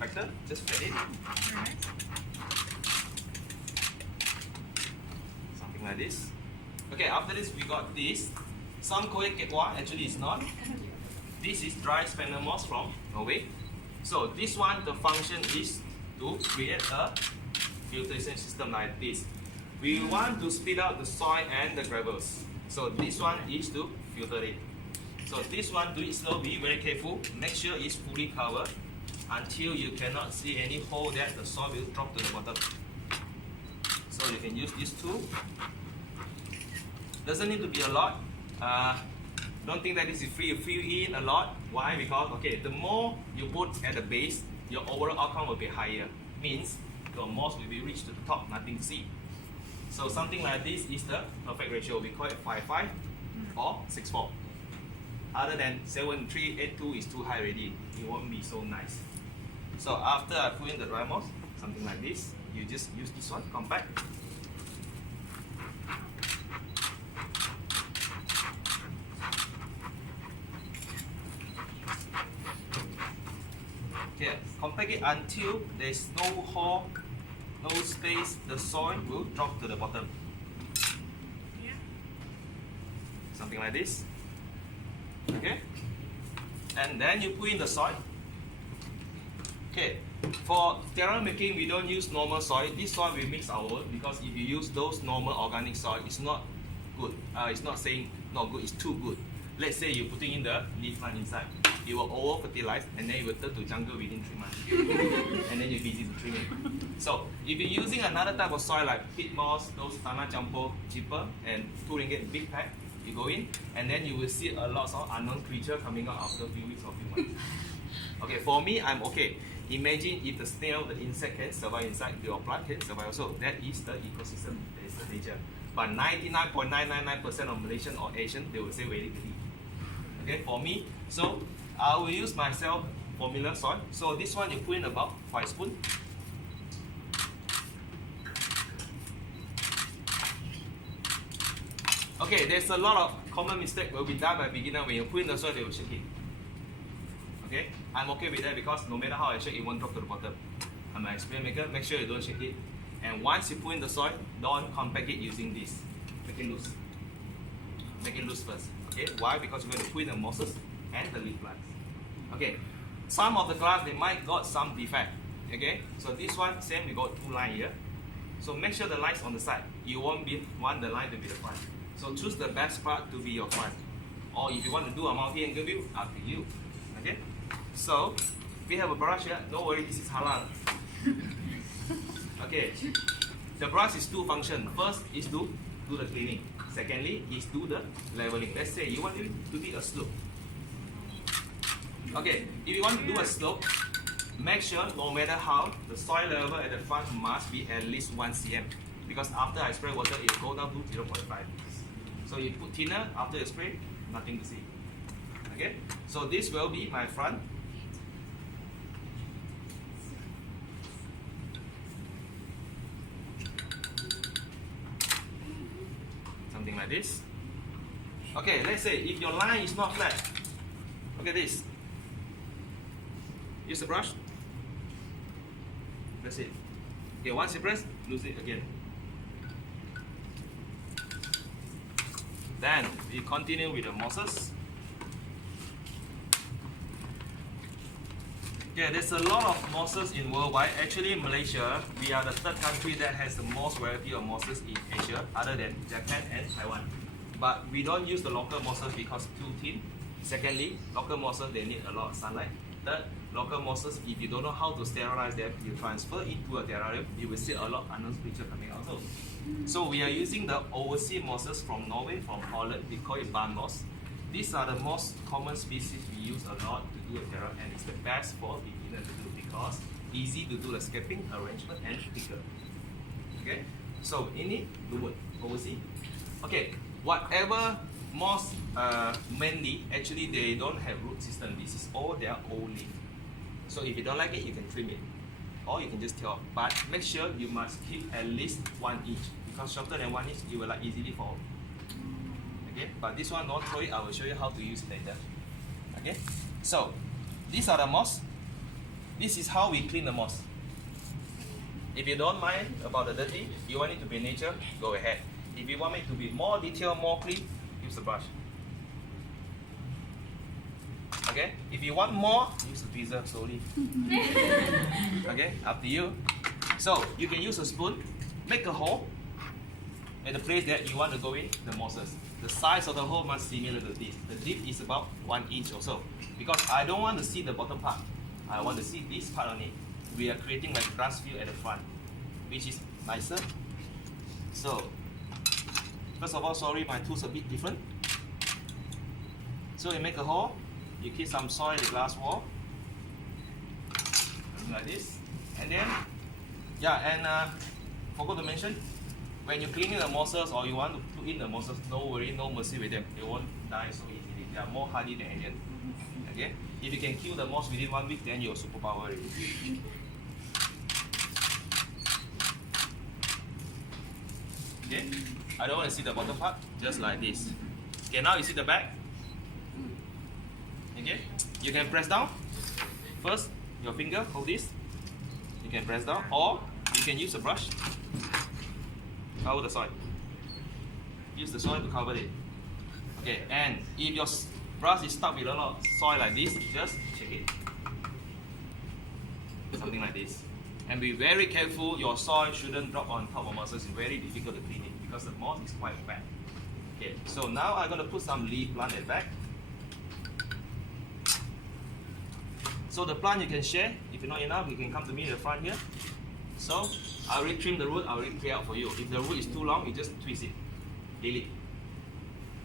compactor, just fit it. Something like this. Okay, after this we got this. Some Colgate one actually is not. This is dry sphagnum moss from Norway. So this one, the function is to create a filtration system like this. We want to split out the soil and the gravels. So this one is to filter it. So this one, do it slow, be very careful. Make sure it's fully covered until you cannot see any hole that the soil will drop to the bottom. So you can use this tool. Doesn't need to be a lot. Don't think that this is free. You fill in a lot. Why? Because the more you put at the base, your overall outcome will be higher. Means your moss will be reached to the top, nothing to see. So something like this is the perfect ratio. We call it 5:5 or 6:4. Other than 7:3, 8:2 is too high already. It won't be so nice. So after I put in the dry moss, something like this, you just use this one, compact. Okay, compact it until there's no hole, no space, the soil will drop to the bottom. Yeah. Something like this. Okay, and then you put in the soil. Okay, for terrarium making, we don't use normal soil. This soil we mix our own, because if you use those normal organic soil, it's not good. It's not saying not good, it's too good. Let's say you're putting in the leaf plant inside, it will over fertilize and then it will turn to jungle within 3 months. And then you're busy to trim it. So if you're using another type of soil like peat moss, those Tanah Campur, cheaper and RM2 big pack, you go in and then you will see a lot of unknown creature coming out after a few weeks or few months. Okay, for me, I'm okay. Imagine if the snail, the insect can survive inside, your plant can survive also. That is the ecosystem, that is the nature. But 99.999% of Malaysian or Asian, they will say very clean. Okay, for me, so I will use myself formula soil. So this one you put in about 5 spoons. Okay, there's a lot of common mistake will be done by beginner. When you put in the soil, they will shake it. Okay, I'm okay with that because no matter how I shake, it won't drop to the bottom. I'm an experiment maker, make sure you don't shake it. And once you put in the soil, don't compact it using this. Make it loose. Make it loose first. Okay, why? Because we're going to put in the mosses and the leaf plants. Okay, some of the glass, they might got some defect. Okay, so this one, same, we got 2 lines here. So make sure the lines on the side. You won't want the line to be the front. So choose the best part to be your front. Or if you want to do a multi-angle view, up to you. Okay, so we have a brush here. Don't worry, this is halal. Okay, the brush is 2 functions. First is to do the cleaning. Secondly is do the leveling. Let's say you want to do a slope. Okay, if you want to do a slope, make sure no matter how, the soil level at the front must be at least 1 cm. Because after I spray water, it will go down to 0.5. So you put thinner, after you spray, nothing to see. Okay, so this will be my front. Something like this. Okay, let's say if your line is not flat, look at this. Use the brush. That's it. Okay, once you press, lose it again. Then we continue with the mosses. Okay, there's a lot of mosses in worldwide. Actually, Malaysia, we are the 3rd country that has the most variety of mosses in Asia, other than Japan and Taiwan. But we don't use the local mosses because too thin. Secondly, local mosses, they need a lot of sunlight. Third, local mosses, if you don't know how to sterilize them, you transfer into a terrarium, you will see a lot of unknown creatures coming out. So we are using the overseas mosses from Norway, from Holland. We call it barn moss. These are the most common species we use a lot to do a terrarium, and it's the best for beginners to do because easy to do the scaping, arrangement, and thicker. Okay, so in it, do overseas. Okay, whatever moss, mainly, actually they don't have root system. This is all their old leaf. So if you don't like it, you can trim it. Or you can just tear off. But make sure you must keep at least 1 inch. Because shorter than 1 inch, it will like easily fall. Okay, but this one, don't throw it. I will show you how to use it later. Okay, so these are the moss. this is how we clean the moss. If you don't mind about the dirty, you want it to be nature, go ahead. If you want it to be more detailed, more clean, use the brush. Okay? If you want more, use the tweezer slowly. Okay? Up to you. So you can use a spoon, make a hole at the place that you want to go in the mosses. The size of the hole must be similar to this. The dip is about 1 inch or so. Because I don't want to see the bottom part. I want to see this part only. We are creating like grass field at the front, which is nicer. So, first of all, sorry, my tool's a bit different. So you make a hole, you keep some soil in the glass wall, something like this, and then, forgot to mention, when you're cleaning the mosses or you want to put in the mosses, no worry, no mercy with them. They won't die so easily. They are more hardy than alien. Okay? If you can kill the moss within 1 week, then you're superpower already. Okay? I don't want to see the bottom part, just like this. Okay, now you see the back. Okay? You can press down. First, your finger, hold this. You can press down, or you can use a brush. Cover the soil. Use the soil to cover it. Okay, and if your brush is stuck with a lot of soil like this, just shake it. Something like this. And be very careful, your soil shouldn't drop on top of mosses. It's very difficult to clean it because the moss is quite wet. Okay, so now I'm going to put some leaf plant at the back. So the plant you can share. If you're not enough, you can come to me at the front here. So I already trim the root, I already clear out for you. If the root is too long, you just twist it. Delete.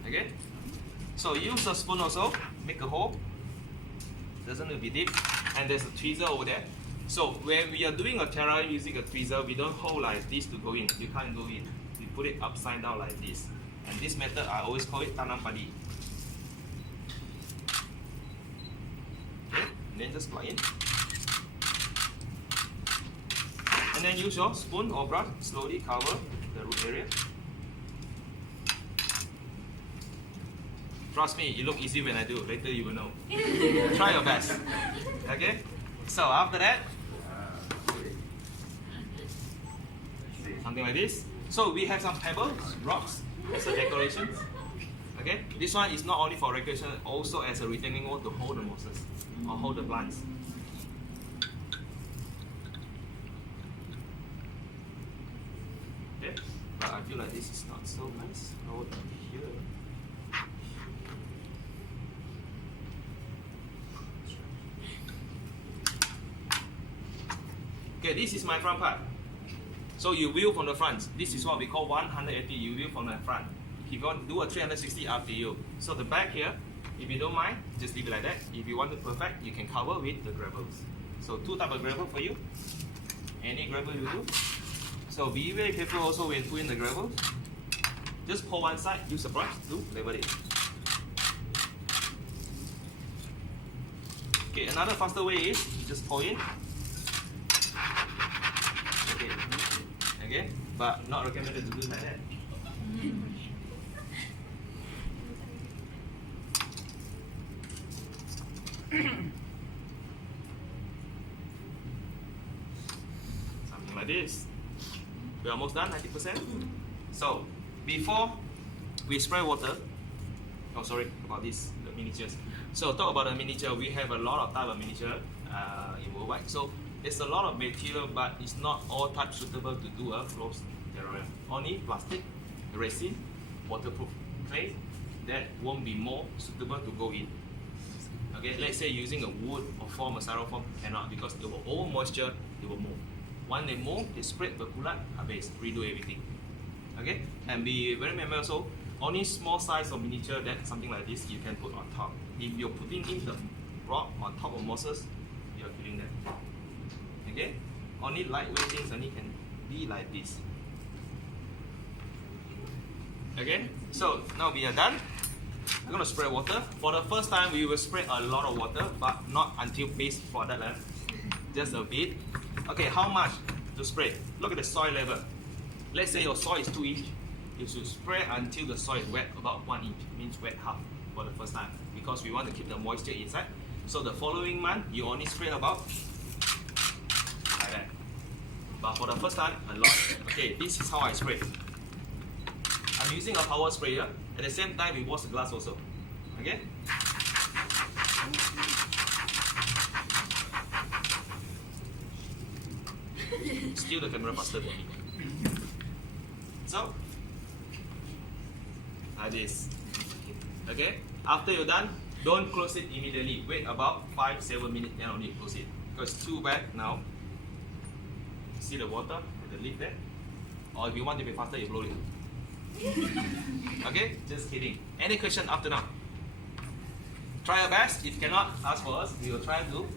Okay? So use a spoon also, make a hole. Doesn't need to be deep. And there's a tweezer over there. So when we are doing a terrarium using a tweezer, we don't hold like this to go in. You can't go in. We put it upside down like this. And this method, I always call it tanam padi. Okay? And then just plug in. And then use your spoon or brush, slowly cover the root area. Trust me, it looks easy when I do. Later you will know. Try your best. Okay? So after that, something like this. So we have some pebbles, rocks as a decoration. Okay? This one is not only for decoration, also as a retaining wall to hold the mosses or hold the plants. Okay? But I feel like this is not so nice. I would here. Okay, this is my front part. So you view from the front. This is what we call 180. You view from the front. If you want to do a 360, up to you. So the back here, if you don't mind, just leave it like that. If you want it perfect, you can cover with the gravels. So 2 types of gravel for you. Any gravel you do. So be very careful also when putting the gravel. Just pull one side, use a brush to level it. Okay, another faster way is just pull in. Okay, but not recommended to do like that. Something like this. We're almost done, 90%. So, before we spray water, oh sorry, about this, the miniatures. So talk about the miniature, we have a lot of type of miniature in worldwide. So there's a lot of material, but it's not all types suitable to do a closed terrarium. Only plastic, resin, waterproof clay, that won't be more suitable to go in. Okay, let's say using a wood or foam or styrofoam, cannot, because it will over moisture, it will move. When they move, they spread berkulat, habis, redo everything. Okay, and be very remember also, only small size of miniature, that something like this you can put on top. If you're putting in the rock on top of mosses, you're killing them. Okay, only lightweight things only can be like this. Okay, so now we are done. We're gonna spray water. For the first time, we will spray a lot of water, but not until base for that level. Just a bit. Okay, how much to spray? Look at the soil level. Let's say your soil is 2 inch. You should spray until the soil is wet about 1 inch. Means wet half for the first time, because we want to keep the moisture inside. So the following month, you only spray about But for the first time, a lot. Okay, this is how I spray. I'm using a power sprayer. At the same time, we wash the glass also. Okay? Steal the camera faster than me. So, like this. Okay? After you're done, don't close it immediately. Wait about 5-7 minutes, then only close it. Because it's too wet now. See the water at the lid there? Or if you want to be faster, you blow it. Okay? Just kidding. Any question up to now? Try your best. If cannot, ask for us. We will try to